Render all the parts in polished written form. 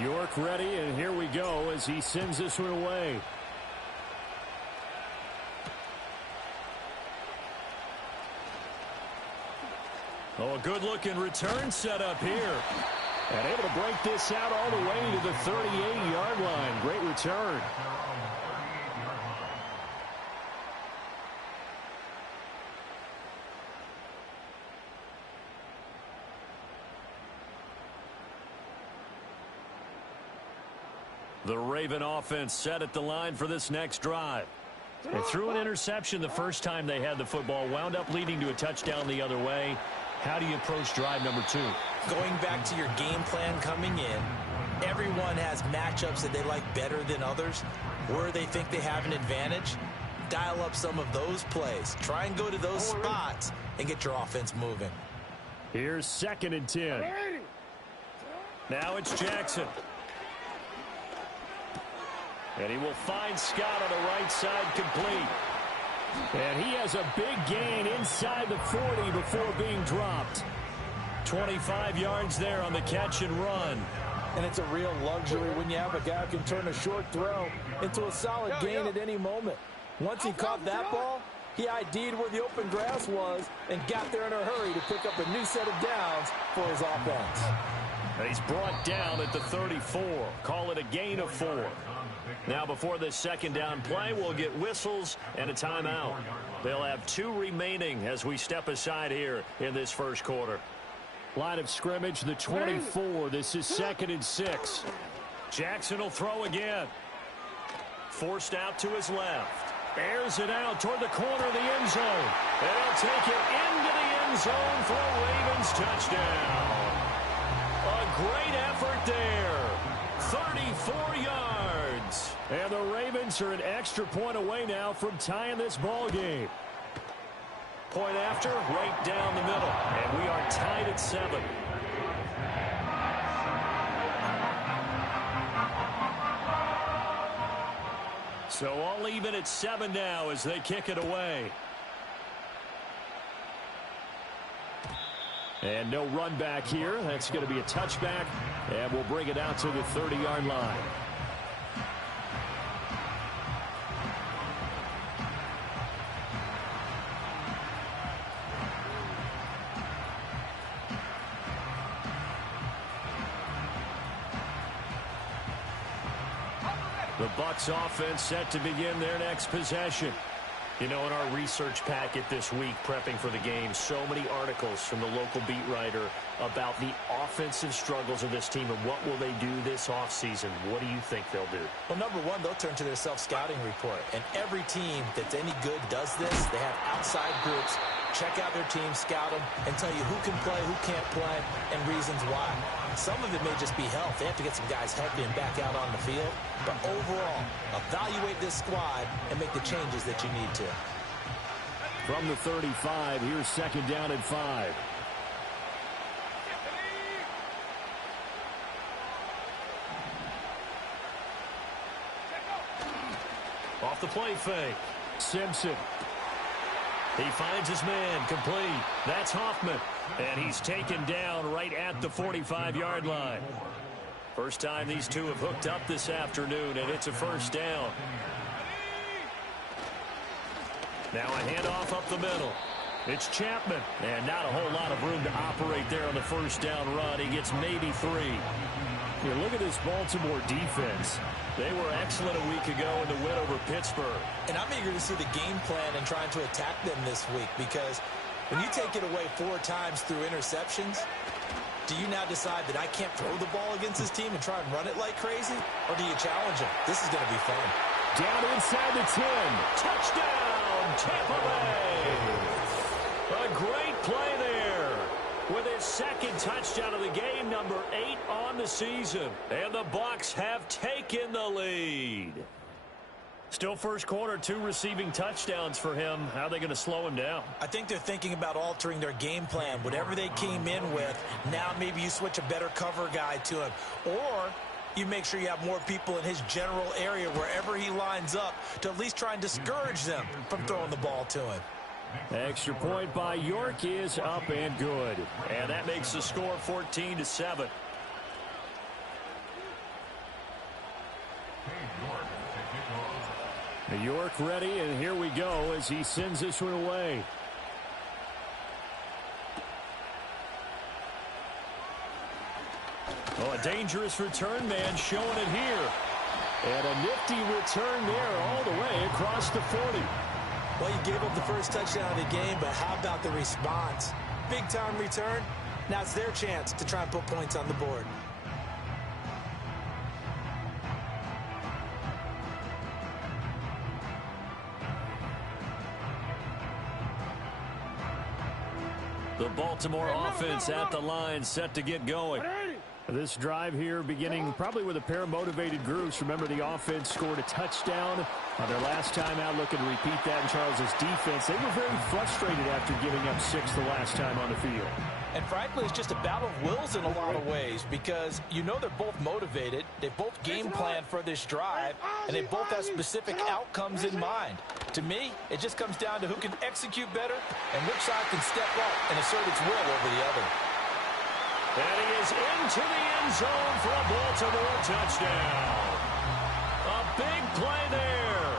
York ready, and here we go as he sends this one away. Oh, a good-looking return set up here. And able to break this out all the way to the 38-yard line. Great return. The Raven offense set at the line for this next drive. They threw an interception the first time they had the football, wound up leading to a touchdown the other way. How do you approach drive number 2? Going back to your game plan coming in, everyone has matchups that they like better than others. Where they think they have an advantage, dial up some of those plays. Try and go to those spots and get your offense moving. Here's 2nd and 10. Now it's Jackson. And he will find Scott on the right side complete. And he has a big gain inside the 40 before being dropped. 25 yards there on the catch and run. And it's a real luxury when you have a guy who can turn a short throw into a solid gain at any moment. Once he caught that ball, he ID'd where the open grass was and got there in a hurry to pick up a new set of downs for his offense. And he's brought down at the 34. Call it a gain of 4. Now before this second down play, we'll get whistles and a timeout. They'll have 2 remaining as we step aside here in this first quarter. Line of scrimmage, the 24. This is 2nd and 6. Jackson will throw again. Forced out to his left. Airs it out toward the corner of the end zone. And he'll take it into the end zone for a Ravens touchdown. A great effort there. 34 yards. And the Ravens are an extra point away now from tying this ball game. Point after, right down the middle. And we are tied at 7. So all even at 7 now as they kick it away. And no run back here. That's going to be a touchback. And we'll bring it out to the 30-yard line. The Bucs offense set to begin their next possession. You know, in our research packet this week, prepping for the game, so many articles from the local beat writer about the offensive struggles of this team and what will they do this offseason. What do you think they'll do? Well, number one, they'll turn to their self-scouting report. And every team that's any good does this. They have outside groups. Check out their team, scout them, and tell you who can play, who can't play, and reasons why. Some of it may just be health. They have to get some guys healthy and back out on the field. But overall, evaluate this squad and make the changes that you need to. From the 35, here's 2nd down and 5. Off the play fake. Simpson. He finds his man complete. That's Hoffman. And he's taken down right at the 45-yard line. First time these two have hooked up this afternoon, and it's a first down. Now a handoff up the middle. It's Chapman. And not a whole lot of room to operate there on the first down run. He gets maybe 3. You look at this Baltimore defense. They were excellent a week ago in the win over Pittsburgh. And I'm eager to see the game plan and trying to attack them this week, because when you take it away 4 times through interceptions, do you now decide that I can't throw the ball against this team and try and run it like crazy? Or do you challenge them? This is going to be fun. Down inside the 10. Touchdown, Tampa Bay. A great play there. With his 2nd touchdown of the game, number 8 on the season. And the Bucs have taken the lead. Still first quarter, 2 receiving touchdowns for him. How are they going to slow him down? I think they're thinking about altering their game plan. Whatever they came in with, now maybe you switch a better cover guy to him. Or you make sure you have more people in his general area wherever he lines up to at least try and discourage them from throwing the ball to him. Extra point by York is up and good. And that makes the score 14-7. York ready, and here we go as he sends this one away. Oh, a dangerous return man showing it here. And a nifty return there all the way across the 40. Well, you gave up the first touchdown of the game, but how about the response? Big-time return. Now it's their chance to try and put points on the board. The Baltimore offense at the line, set to get going. This drive here beginning probably with a pair of motivated groups. Remember, the offense scored a touchdown on their last time out, looking to repeat that in Charles's defense. They were very frustrated after giving up 6 the last time on the field. And frankly, it's just a battle of wills in a lot of ways because you know they're both motivated, they both game plan for this drive, and they both have specific outcomes in mind. To me, it just comes down to who can execute better and which side can step up and assert its will over the other. And he is into the end zone for a Baltimore touchdown. A big play there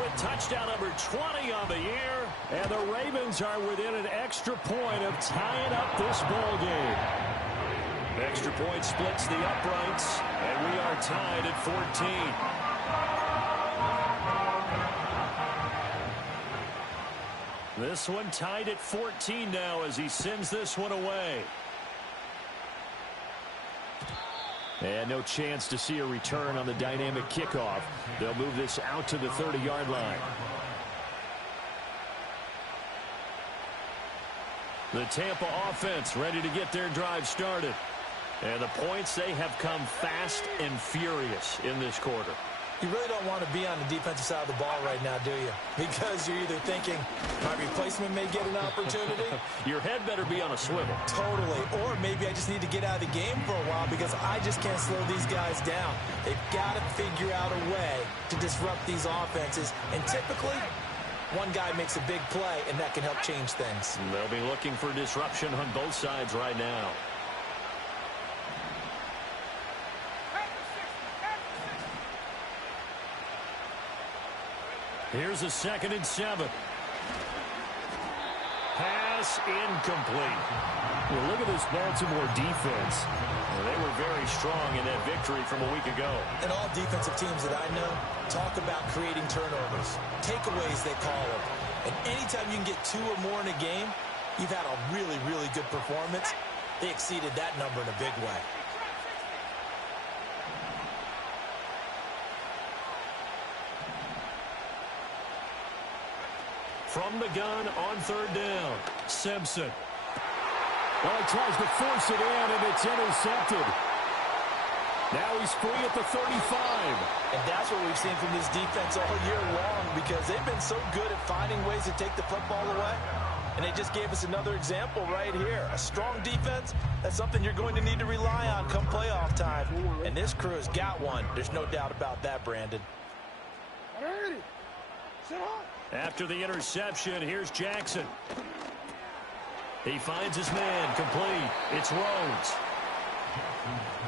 with touchdown number 20 on the year. And the Ravens are within an extra point of tying up this ball game. Extra point splits the uprights, and we are tied at 14. This one tied at 14 now as he sends this one away. And no chance to see a return on the dynamic kickoff. They'll move this out to the 30-yard line. The Tampa offense ready to get their drive started. And the points, they have come fast and furious in this quarter. You really don't want to be on the defensive side of the ball right now, do you? Because you're either thinking, my replacement may get an opportunity. Your head better be on a swivel. Totally. Or maybe I just need to get out of the game for a while because I just can't slow these guys down. They've got to figure out a way to disrupt these offenses. And typically, one guy makes a big play, and that can help change things. They'll be looking for disruption on both sides right now. Here's a 2nd and 7. Pass incomplete. Well, look at this Baltimore defense. Well, they were very strong in that victory from a week ago. And all defensive teams that I know talk about creating turnovers. Takeaways, they call them. And anytime you can get 2 or more in a game, you've had a really, really good performance. They exceeded that number in a big way. From the gun on 3rd down, Simpson. Well, he tries to force it in, and it's intercepted. Now he's free at the 35. And that's what we've seen from this defense all year long because they've been so good at finding ways to take the football away. And they just gave us another example right here. A strong defense, that's something you're going to need to rely on come playoff time. And this crew has got one. There's no doubt about that, Brandon. After the interception, here's Jackson. He finds his man, complete. It's Rhodes.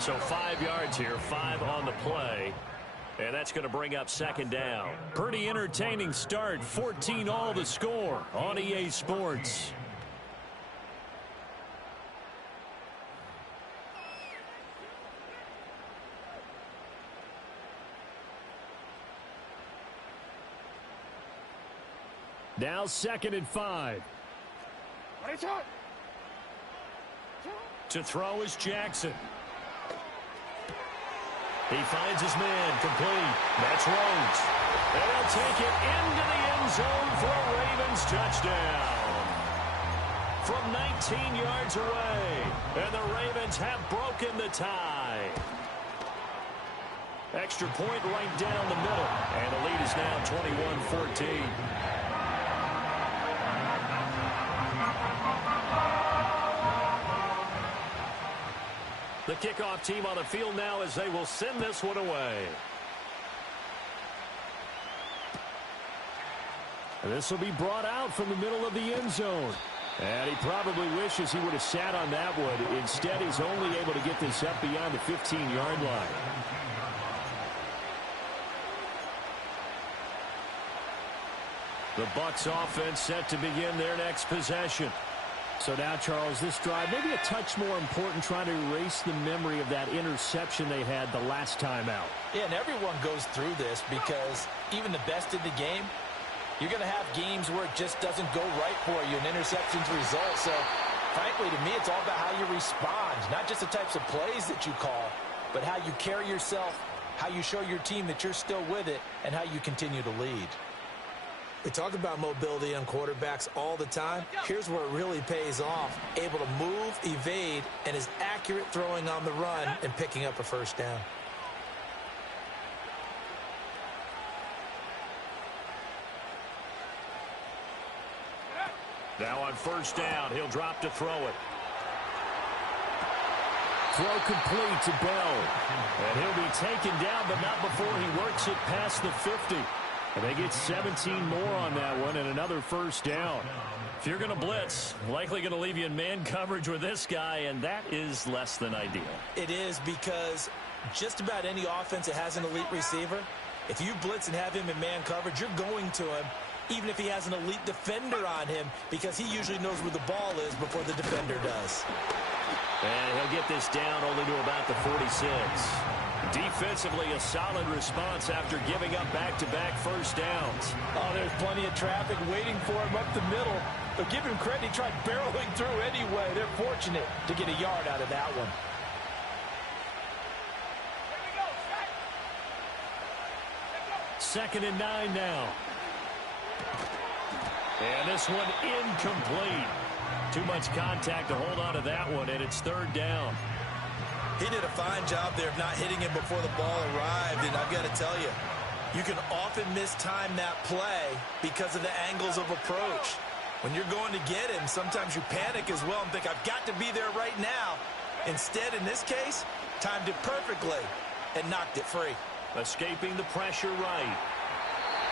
So 5 yards here, 5 on the play. And that's going to bring up 2nd down. Pretty entertaining start, 14-all the score on EA Sports. Now 2nd and 5. To throw is Jackson. He finds his man, complete. That's Rhodes. And he'll take it into the end zone for a Ravens touchdown. From 19 yards away. And the Ravens have broken the tie. Extra point right down the middle. And the lead is now 21-14. The kickoff team on the field now as they will send this one away. And this will be brought out from the middle of the end zone. And he probably wishes he would have sat on that one. Instead, he's only able to get this up beyond the 15-yard line. The Bucs offense set to begin their next possession. So now, Charles, this drive maybe a touch more important, trying to erase the memory of that interception they had the last time out. Yeah, and everyone goes through this because even the best in the game, you're going to have games where it just doesn't go right for you, and interceptions result. So, frankly, to me, it's all about how you respond, not just the types of plays that you call, but how you carry yourself, how you show your team that you're still with it, and how you continue to lead. We talk about mobility on quarterbacks all the time. Here's where it really pays off. Able to move, evade, and is accurate throwing on the run and picking up a first down. Now on first down, he'll drop to throw it. Throw complete to Bell. And he'll be taken down, but not before he works it past the 50. And they get 17 more on that one and another first down. If you're going to blitz, likely going to leave you in man coverage with this guy, and that is less than ideal. It is, because just about any offense that has an elite receiver, if you blitz and have him in man coverage, you're going to him, even if he has an elite defender on him, because he usually knows where the ball is before the defender does. And he'll get this down only to about the 46. Defensively, a solid response after giving up back-to-back first downs. Oh, there's plenty of traffic waiting for him up the middle. But give him credit, he tried barreling through anyway. They're fortunate to get a yard out of that one. Second and 9 now. And this one incomplete. Too much contact to hold on to that one, and it's third down. He did a fine job there of not hitting him before the ball arrived, and I've got to tell you, you can often mistime that play because of the angles of approach. When you're going to get him, sometimes you panic as well and think, I've got to be there right now. Instead, in this case, timed it perfectly and knocked it free. Escaping the pressure right.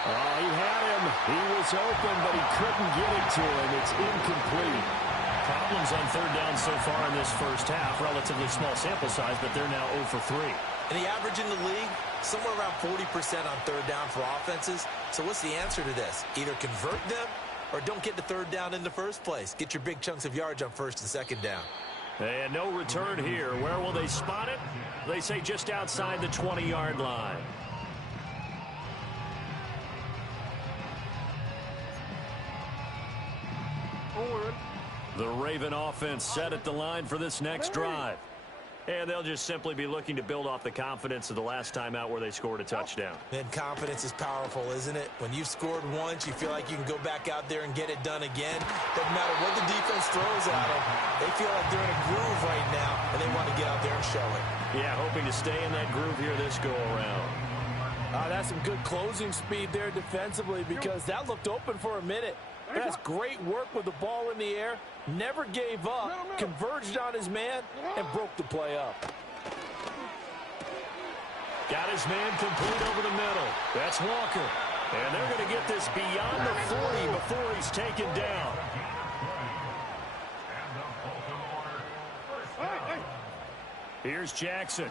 Oh, he had him. He was open, but he couldn't get it to him. It's incomplete. Problems on third down so far in this first half. Relatively small sample size, but they're now 0 for 3. And the average in the league, somewhere around 40% on third down for offenses. So what's the answer to this? Either convert them or don't get the third down in the first place. Get your big chunks of yards on first and second down. And no return here. Where will they spot it? They say just outside the 20-yard line. The Raven offense set at the line for this next drive. And they'll just simply be looking to build off the confidence of the last time out where they scored a touchdown. And confidence is powerful, isn't it? When you've scored once, you feel like you can go back out there and get it done again. Doesn't matter what the defense throws at them. They feel like they're in a groove right now, and they want to get out there and show it. Yeah, hoping to stay in that groove here this go-around. That's some good closing speed there defensively, because that looked open for a minute. That's great work with the ball in the air. Never gave up, converged on his man, and broke the play up. Got his man complete over the middle. That's Walker. And they're going to get this beyond the 40 before he's taken down. Here's Jackson.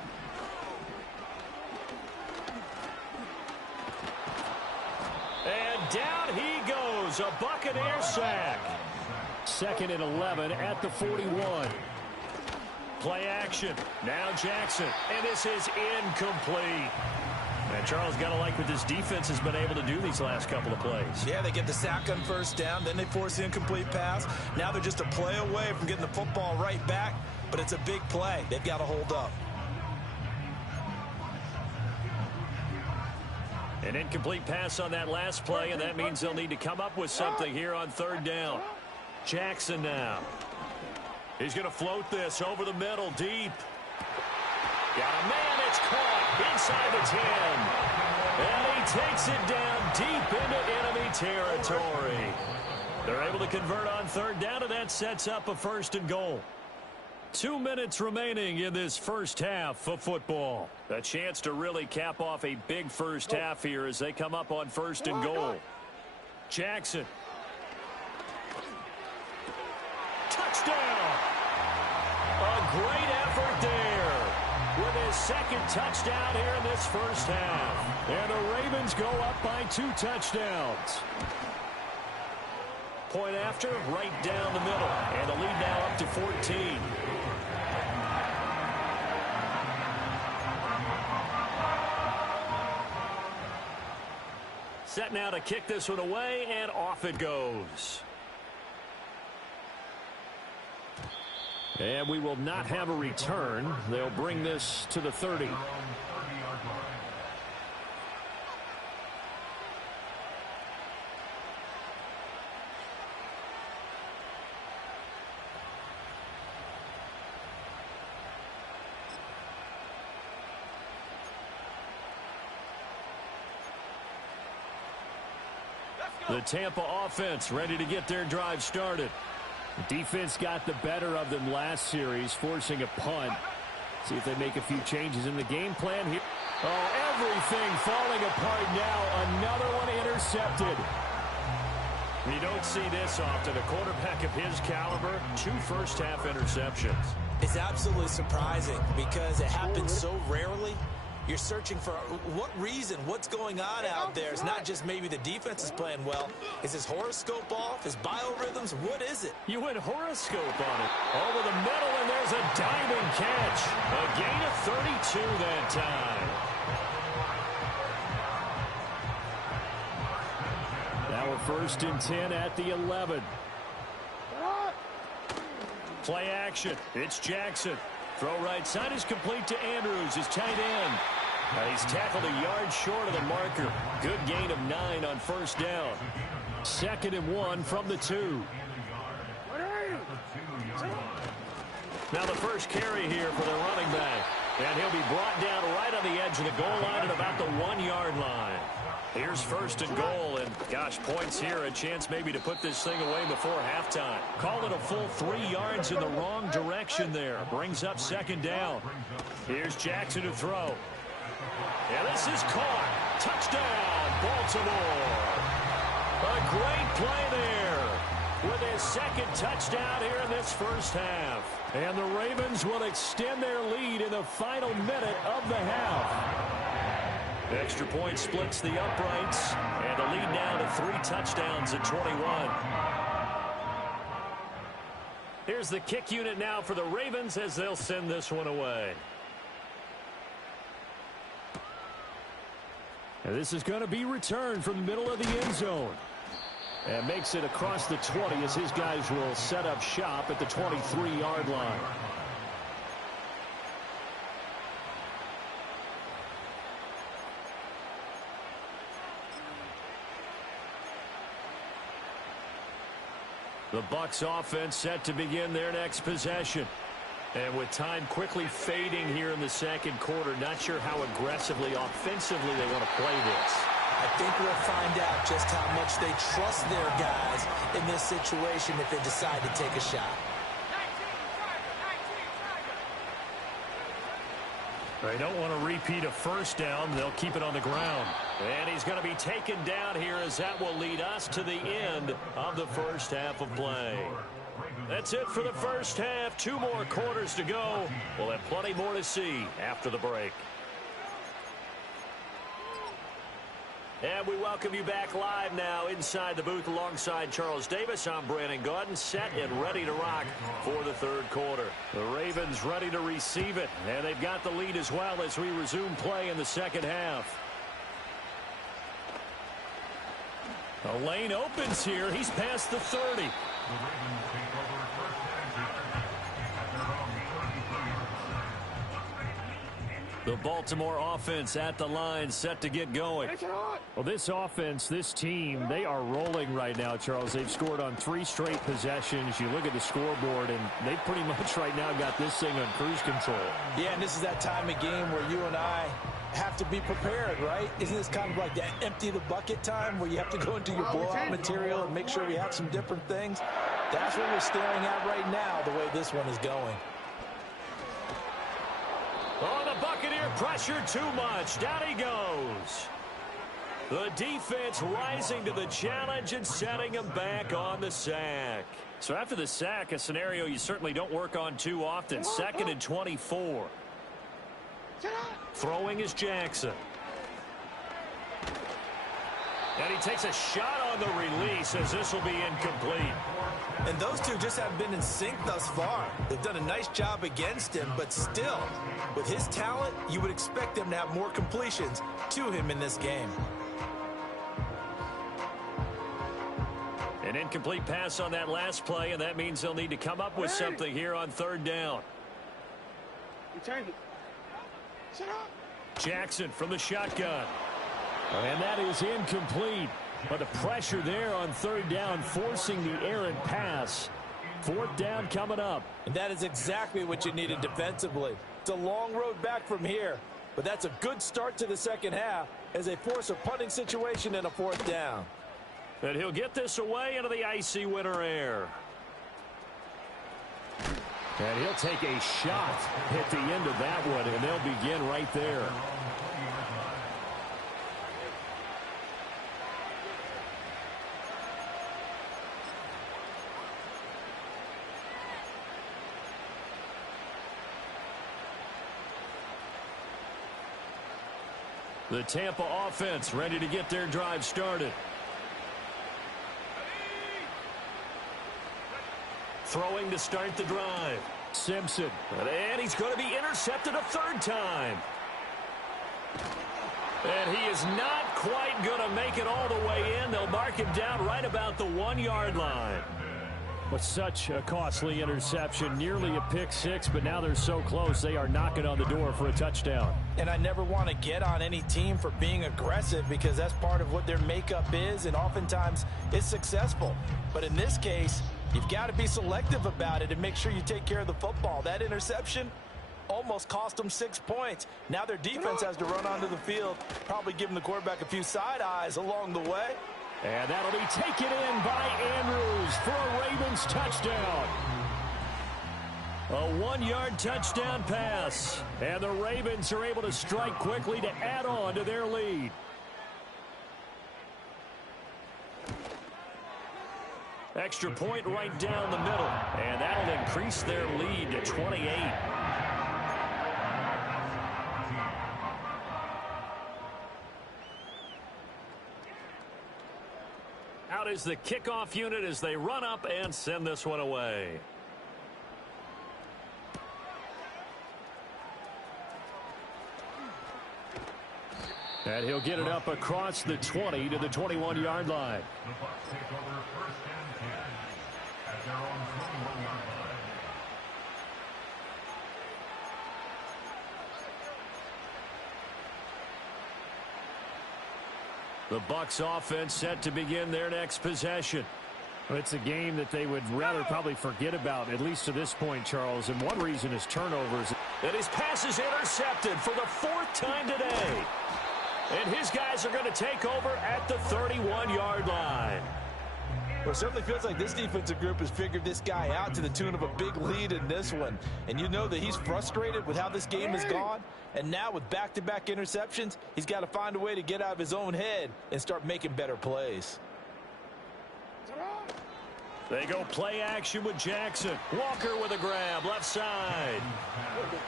And down he goes. A Buccaneer sack. Second and 11 at the 41. Play action. Now Jackson. And this is incomplete. And Charles, got to like what this defense has been able to do these last couple of plays. Yeah, they get the sack on first down, then they force the incomplete pass. Now they're just a play away from getting the football right back, but it's a big play. They've got to hold up. An incomplete pass on that last play, and that means they'll need to come up with something here on third down. Jackson now. He's going to float this over the middle, deep. Got a man, it's caught inside the 10. And he takes it down deep into enemy territory. They're able to convert on third down, and that sets up a first and goal. 2 minutes remaining in this first half of football. A chance to really cap off a big first half here as they come up on first and goal. Jackson. Touchdown! A great effort there with his second touchdown here in this first half. And the Ravens go up by 2 touchdowns. point after, right down the middle. And the lead now up to 14. Set now to kick this one away, and off it goes. And we will not have a return. They'll bring this to the 30. The Tampa offense ready to get their drive started. The defense got the better of them last series, forcing a punt. See if they make a few changes in the game plan here. Oh, everything falling apart now. Another one intercepted. You don't see this often. A quarterback of his caliber, 2 first-half interceptions. It's absolutely surprising because it happens so rarely. You're searching for what reason, what's going on out there. It's not just maybe the defense is playing well. Is his horoscope off? His biorhythms? What is it? You went horoscope on it. Over the middle, and there's a diving catch. A gain of 32 that time. Now we're 1st and 10 at the 11. Play action. It's Jackson. Throw right side is complete to Andrews, his tight end. He's tackled a yard short of the marker. Good gain of 9 on 1st down. 2nd and 1 from the 2. Now the first carry here for the running back. And he'll be brought down right on the edge of the goal line at about the 1-yard line. Here's 1st and goal, and gosh, points here, a chance maybe to put this thing away before halftime. Call it a full 3 yards in the wrong direction there. Brings up 2nd down. Here's Jackson to throw. And this is caught. Touchdown, Baltimore. A great play there with his 2nd touchdown here in this first half. And the Ravens will extend their lead in the final minute of the half. Extra point splits the uprights, and the lead now to 3 touchdowns at 21. Here's the kick unit now for the Ravens as they'll send this one away. And this is going to be returned from the middle of the end zone. And makes it across the 20 as his guys will set up shop at the 23-yard line. The Bucs offense set to begin their next possession. And with time quickly fading here in the 2nd quarter, not sure how aggressively, offensively they want to play this. I think we'll find out just how much they trust their guys in this situation if they decide to take a shot. They don't want to repeat a 1st down. They'll keep it on the ground. And he's going to be taken down here as that will lead us to the end of the first half of play. That's it for the first half. 2 more quarters to go. We'll have plenty more to see after the break. And we welcome you back live now inside the booth alongside Charles Davis. I'm Brandon Gaudin, set and ready to rock for the 3rd quarter. The Ravens ready to receive it, and they've got the lead as well as we resume play in the 2nd half. A lane opens here. He's past the 30. The Baltimore offense at the line, set to get going. Well, this offense, this team, they are rolling right now, Charles. They've scored on 3 straight possessions. You look at the scoreboard, and they've pretty much right now got this thing on cruise control. Yeah, and this is that time of game where you and I have to be prepared, right? Isn't this kind of like that empty the bucket time where you have to go into your blowout material and make sure we have some different things? That's what we're staring at right now, the way this one is going. Oh, the Buccaneer pressure too much. Down he goes. The defense rising to the challenge and setting him back on the sack. So after the sack, a scenario you certainly don't work on too often. 2nd and 24. Throwing is Jackson. And he takes a shot on the release as this will be incomplete. And those two just haven't been in sync thus far. They've done a nice job against him, but still, with his talent, you would expect them to have more completions to him in this game. An incomplete pass on that last play, and that means they'll need to come up with something here on third down. Jackson from the shotgun. And that is incomplete. But the pressure there on third down, forcing the errant pass. Fourth down coming up. And that is exactly what you needed defensively. It's a long road back from here, but that's a good start to the second half as they force a punting situation in a fourth down. And he'll get this away into the icy winter air. And he'll take a shot at the end of that one, and they'll begin right there. The Tampa offense ready to get their drive started. Throwing to start the drive. Simpson. And he's going to be intercepted a third time. And he is not quite going to make it all the way in. They'll mark him down right about the 1-yard line. But such a costly interception, nearly a pick six, but now they're so close they are knocking on the door for a touchdown. And I never want to get on any team for being aggressive because that's part of what their makeup is, and oftentimes it's successful. But in this case, you've got to be selective about it and make sure you take care of the football. That interception almost cost them 6 points. Now their defense has to run onto the field, probably giving the quarterback a few side eyes along the way. And that'll be taken in by Andrews for a Ravens touchdown. A 1-yard touchdown pass. And the Ravens are able to strike quickly to add on to their lead. Extra point right down the middle. And that'll increase their lead to 28. Out is the kickoff unit as they run up and send this one away. And he'll get it up across the 20 to the 21-yard line. The Bucs offense set to begin their next possession. Well, it's a game that they would rather probably forget about, at least to this point, Charles. And one reason is turnovers. And his pass is intercepted for the fourth time today. And his guys are going to take over at the 31-yard line. Well, it certainly feels like this defensive group has figured this guy out to the tune of a big lead in this one. And you know that he's frustrated with how this game has gone. And now with back-to-back interceptions, he's got to find a way to get out of his own head and start making better plays. They go play action with Jackson. Walker with a grab, left side.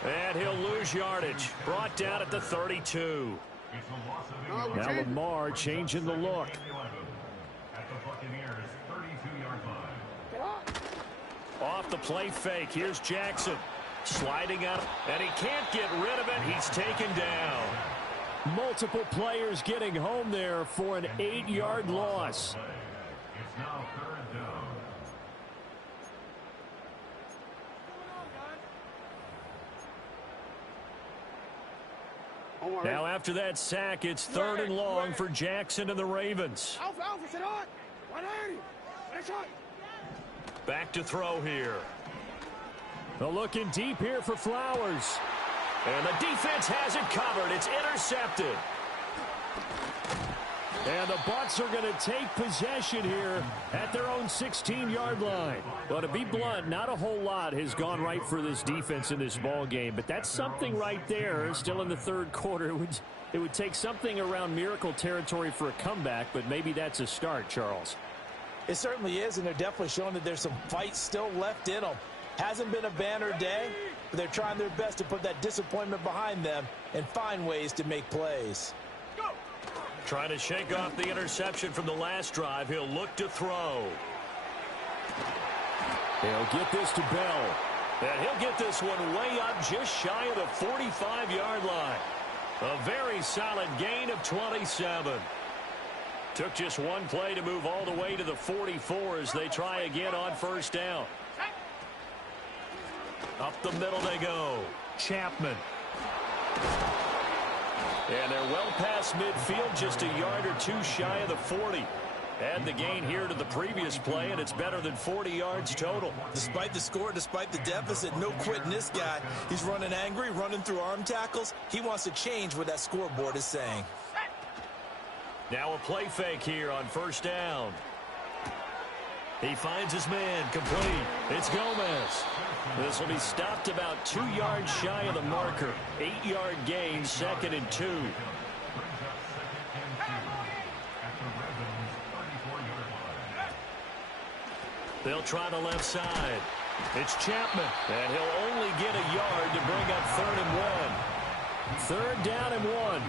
And he'll lose yardage. Brought down at the 32. Now Lamar changing the look. Off the play fake. Here's Jackson. Sliding out. And he can't get rid of it. He's taken down. Multiple players getting home there for an 8-yard loss. Now after that sack, it's third and long for Jackson and the Ravens. Back to throw here. They're looking deep here for Flowers. And the defense has it covered. It's intercepted. And the Bucs are going to take possession here at their own 16-yard line. Well, to be blunt, not a whole lot has gone right for this defense in this ball game, but that's something right there. Still in the third quarter, it would take something around miracle territory for a comeback, but maybe that's a start, Charles. It certainly is, and they're definitely showing that there's some fight still left in them. Hasn't been a banner day, but they're trying their best to put that disappointment behind them and find ways to make plays. Trying to shake off the interception from the last drive. He'll look to throw. He'll get this to Bell. And he'll get this one way up just shy of the 45-yard line. A very solid gain of 27. Took just one play to move all the way to the 44 as they try again on first down. Up the middle they go. Chapman. And they're well past midfield, just a yard or two shy of the 40. Add the gain here to the previous play, and it's better than 40 yards total. Despite the score, despite the deficit, no quitting this guy. He's running angry, running through arm tackles. He wants to change what that scoreboard is saying. Now a play fake here on first down. He finds his man, complete. It's Gomez. This will be stopped about 2 yards shy of the marker. 8-yard gain, 2nd and 2. They'll try the left side. It's Chapman, and he'll only get a yard to bring up 3rd and 1. 3rd down and 1.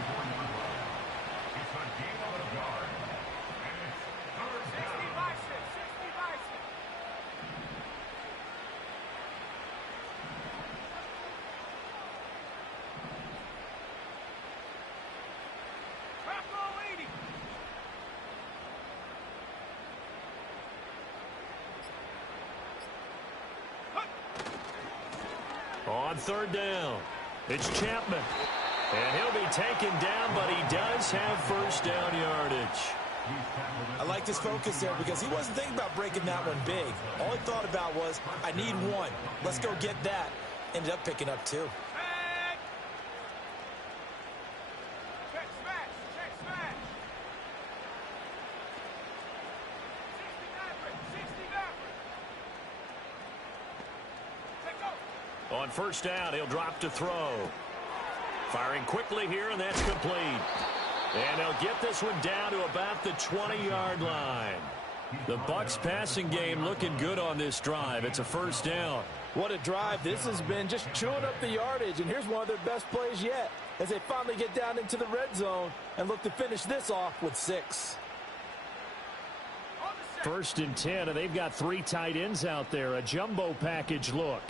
On 3rd down, it's Chapman. And he'll be taken down, but he does have first down yardage. I like his focus there because he wasn't thinking about breaking that one big. All he thought about was, I need one. Let's go get that. Ended up picking up 2. On first down, he'll drop to throw. Firing quickly here, and that's complete. And he'll get this one down to about the 20-yard line. The Bucs passing game looking good on this drive. It's a first down. What a drive. This has been just chewing up the yardage, and here's one of their best plays yet as they finally get down into the red zone and look to finish this off with 6. 1st and 10, and they've got 3 tight ends out there. A jumbo package look.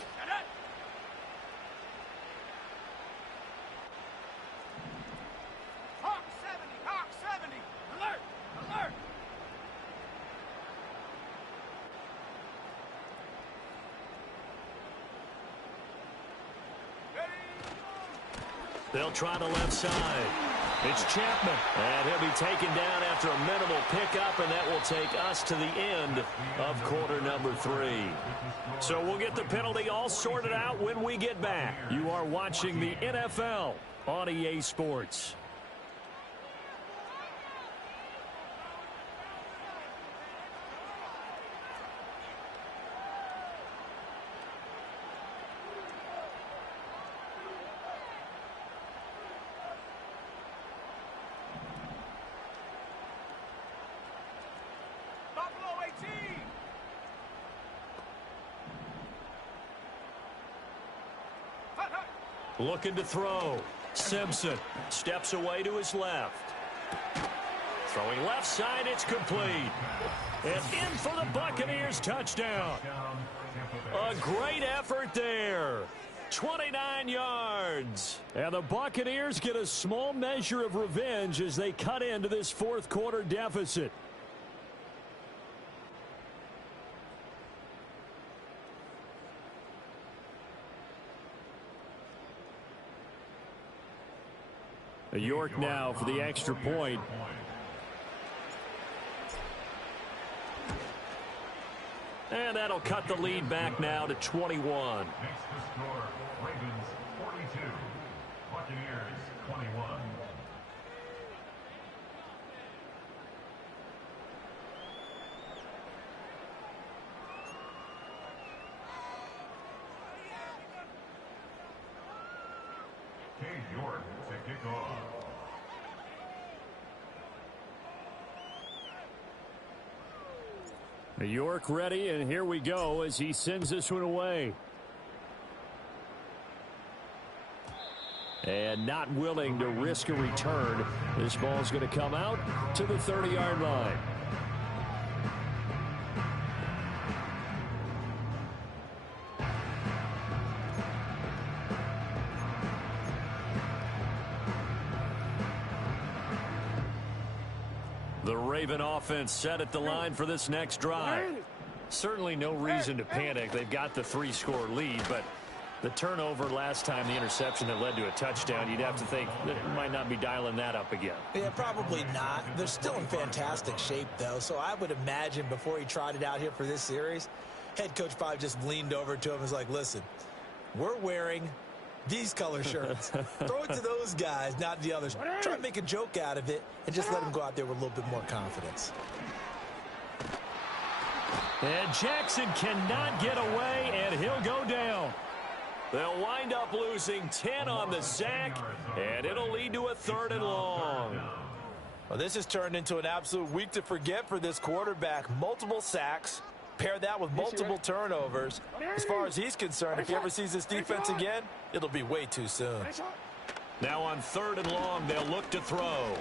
They'll try the left side. It's Chapman. And he'll be taken down after a minimal pickup, and that will take us to the end of quarter number 3. So we'll get the penalty all sorted out when we get back. You are watching the NFL on EA Sports. Looking to throw. Simpson steps away to his left. Throwing left side, it's complete. And in for the Buccaneers, touchdown. A great effort there. 29 yards. And the Buccaneers get a small measure of revenge as they cut into this 4th quarter deficit. York now for the extra point. And that'll cut the lead back now to 21. Makes the score Ravens 42, Buccaneers 21. Cade York to kick off. York ready, and here we go as he sends this one away. And not willing to risk a return. This ball is going to come out to the 30-yard line. The Raven offense set at the line for this next drive. Certainly no reason to panic. They've got the 3-score lead, but the turnover last time, the interception that led to a touchdown, you'd have to think that it might not be dialing that up again. Yeah, probably not. They're still in fantastic shape, though, so I would imagine before he tried it out here for this series, head coach probably just leaned over to him and was like, listen, we're wearing these color shirts. Throw it to those guys, not the others. Try to make a joke out of it and just let them go out there with a little bit more confidence. And Jackson cannot get away, and he'll go down. They'll wind up losing 10 on the sack, and it'll lead to a 3rd and long. Well, this has turned into an absolute week to forget for this quarterback. Multiple sacks. Pair that with multiple turnovers. As far as he's concerned, if he ever sees this defense again, it'll be way too soon. Now on 3rd and long, they'll look to throw.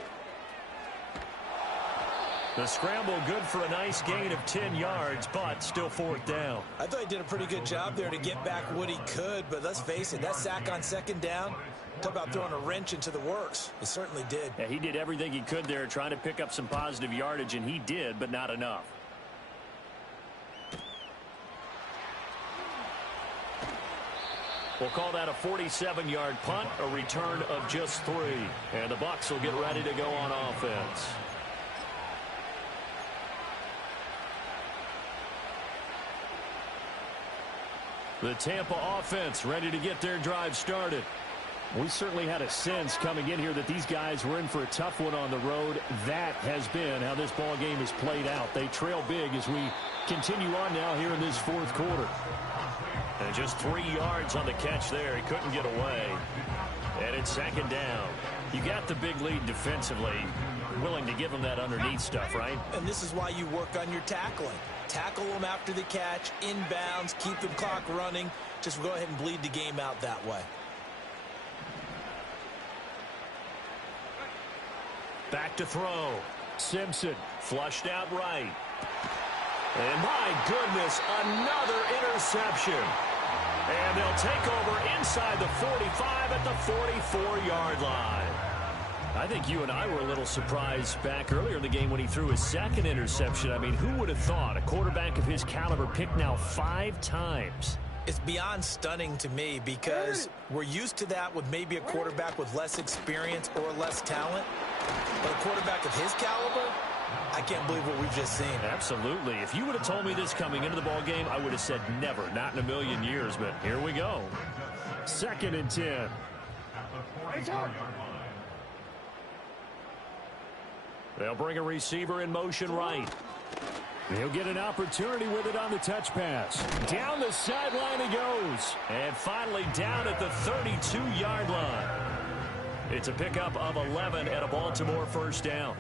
The scramble good for a nice gain of 10 yards, but still 4th down. I thought he did a pretty good job there to get back what he could, but let's face it, that sack on 2nd down, talk about throwing a wrench into the works. It certainly did. Yeah, he did everything he could there trying to pick up some positive yardage, and he did, but not enough. We'll call that a 47-yard punt, a return of just 3. And the Bucs will get ready to go on offense. The Tampa offense ready to get their drive started. We certainly had a sense coming in here that these guys were in for a tough one on the road. That has been how this ball game has played out. They trail big as we continue on now here in this 4th quarter. And just 3 yards on the catch there. He couldn't get away. And it's 2nd down. You got the big lead defensively. Willing to give them that underneath stuff, right? And this is why you work on your tackling. Tackle them after the catch, inbounds, keep the clock running. Just go ahead and bleed the game out that way. Back to throw. Simpson Flushed out right. And my goodness, another interception. And they'll take over inside the 45 at the 44-yard line. I think you and I were a little surprised back earlier in the game when he threw his 2nd interception. I mean, who would have thought a quarterback of his caliber picked now 5 times? It's beyond stunning to me because we're used to that with maybe a quarterback with less experience or less talent. But a quarterback of his caliber, I can't believe what we've just seen. Absolutely. If you would have told me this coming into the ball game, I would have said never, not in a million years. But here we go. 2nd and 10. They'll bring a receiver in motion right. He'll get an opportunity with it on the touch pass. Down the sideline he goes. And finally down at the 32-yard line. It's a pickup of 11 at a Baltimore 1st down.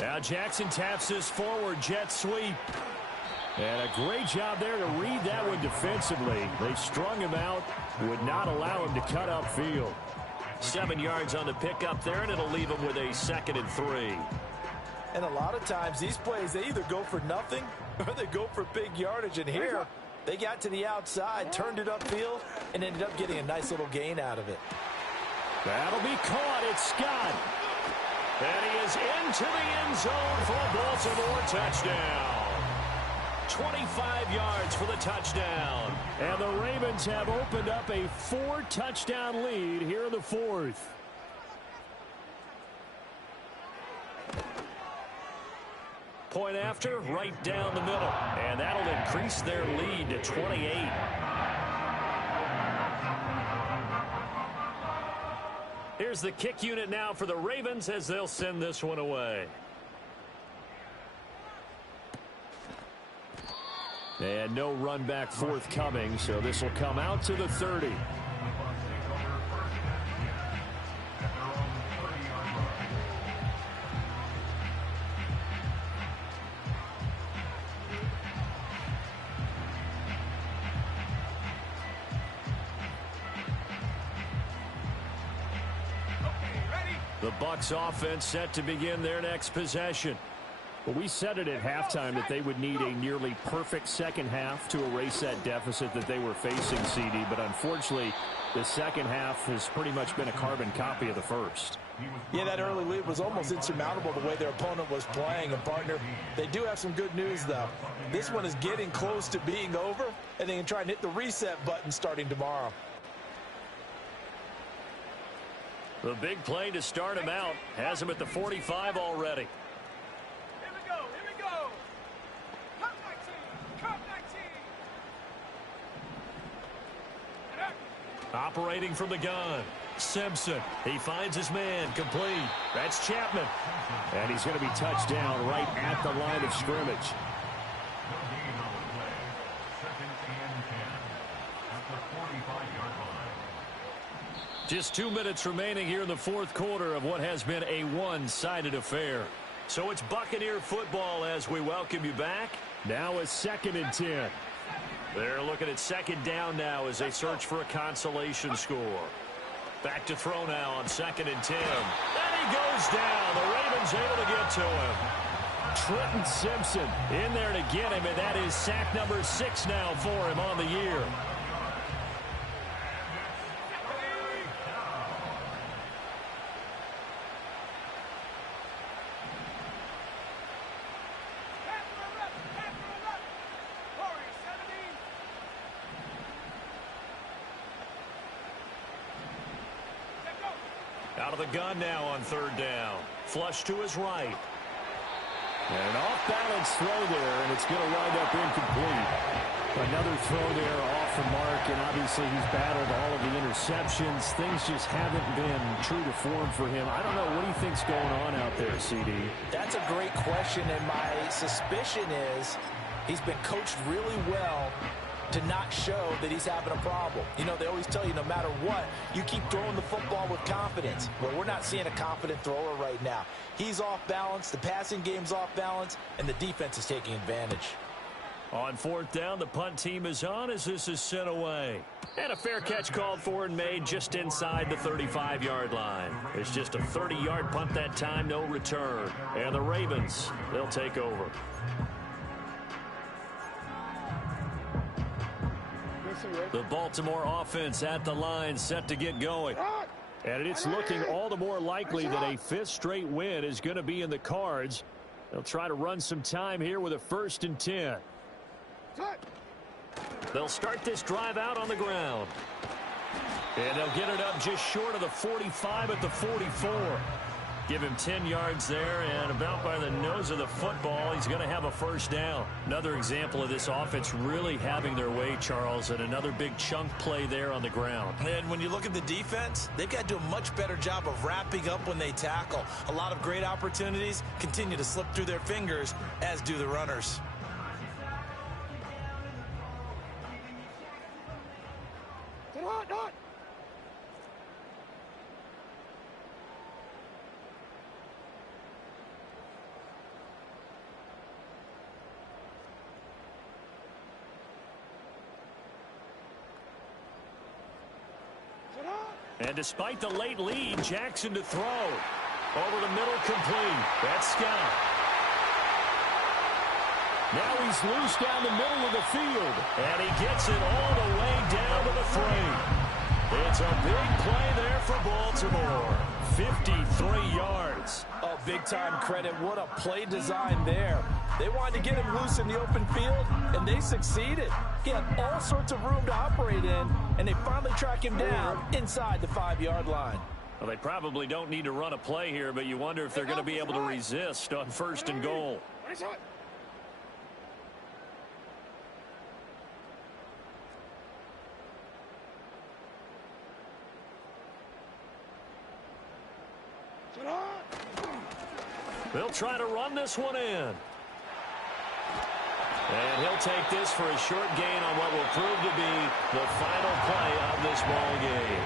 Now Jackson taps this forward jet sweep. And a great job there to read that one defensively. They strung him out, would not allow him to cut upfield. 7 yards on the pickup there, and it'll leave him with a 2nd and 3. And a lot of times these plays, they either go for nothing or they go for big yardage. And here, they got to the outside, turned it upfield, and ended up getting a nice little gain out of it. That'll be caught. It's Scott. And he is into the end zone for a Baltimore touchdown. 25 yards for the touchdown. And the Ravens have opened up a 4-touchdown lead here in the 4th. Point after, right down the middle. And that'll increase their lead to 28. Here's the kick unit now for the Ravens as they'll send this one away. And no run back forthcoming, so this will come out to the 30. The Bucs offense set to begin their next possession. Well, we said it at halftime that they would need a nearly perfect second half to erase that deficit that they were facing, CD. But unfortunately, the second half has pretty much been a carbon copy of the first. Yeah, that early lead was almost insurmountable the way their opponent was playing. And, partner, they do have some good news, though. This one is getting close to being over, and they can try and hit the reset button starting tomorrow. The big play to start him out has him at the 45 already. Operating from the gun, Simpson. He finds his man, complete. That's Chapman. And he's going to be touched down right at the line of scrimmage. Just 2 minutes remaining here in the fourth quarter of what has been a one-sided affair. So it's Buccaneer football as we welcome you back. Now a 2nd and 10. They're looking at second down now as they search for a consolation score. Back to throw now on 2nd and 10. And he goes down. The Ravens able to get to him. Trenton Simpson in there to get him, and that is sack number 6 now for him on the year. Out of the gun now on 3rd down. Flush to his right. And an off-balance throw there, and it's going to wind up incomplete. Another throw there off the mark, and obviously he's battled all of the interceptions. Things just haven't been true to form for him. I don't know. What do you think's going on out there, CD? That's a great question, and my suspicion is he's been coached really well to not show that he's having a problem. You know, they always tell you no matter what, you keep throwing the football with confidence. Well, we're not seeing a confident thrower right now. He's off balance, the passing game's off balance, and the defense is taking advantage. On 4th down, the punt team is on as this is sent away. And a fair catch called for and made just inside the 35-yard line. It's just a 30-yard punt that time, no return. And the Ravens, they'll take over. The Baltimore offense at the line set to get going. And it's looking all the more likely that a 5th straight win is going to be in the cards. They'll try to run some time here with a 1st and 10. They'll start this drive out on the ground. And they'll get it up just short of the 45 at the 44. Give him 10 yards there, and about by the nose of the football, he's going to have a 1st down. Another example of this offense really having their way, Charles, and another big chunk play there on the ground. And when you look at the defense, they've got to do a much better job of wrapping up when they tackle. A lot of great opportunities continue to slip through their fingers, as do the runners. And despite the late lead, Jackson to throw. Over the middle, complete. That's Scott. Now he's loose down the middle of the field. And he gets it all the way down to the 3. It's a big play there for Baltimore. 53 yards. Oh, big-time credit. What a play design there. They wanted to get him loose in the open field, and they succeeded. He had all sorts of room to operate in, and they finally track him down inside the 5-yard line. Well, they probably don't need to run a play here, but you wonder if they're going to be able to resist on 1st and goal. They'll try to run this one in. And he'll take this for a short gain on what will prove to be the final play of this ball game.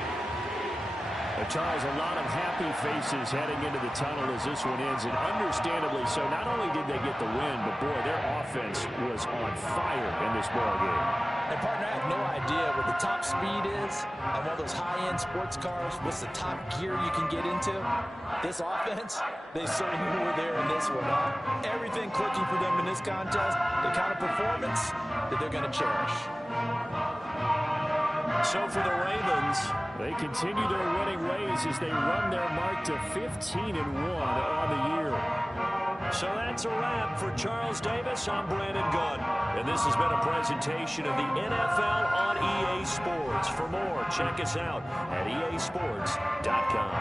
Charles, a lot of happy faces heading into the tunnel as this one ends, and understandably so. Not only did they get the win, but boy, their offense was on fire in this ball game. And, partner, I have no idea what the top speed is on one of those high-end sports cars. What's the top gear you can get into? This offense, they certainly were there in this one. Everything clicking for them in this contest, the kind of performance that they're going to cherish. So for the Ravens, they continue their winning ways as they run their mark to 15-1 on the year. So that's a wrap for Charles Davis. I'm Brandon Gunn. And this has been a presentation of the NFL on EA Sports. For more, check us out at easports.com.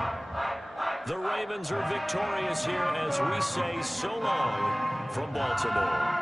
The Ravens are victorious here as we say so long from Baltimore.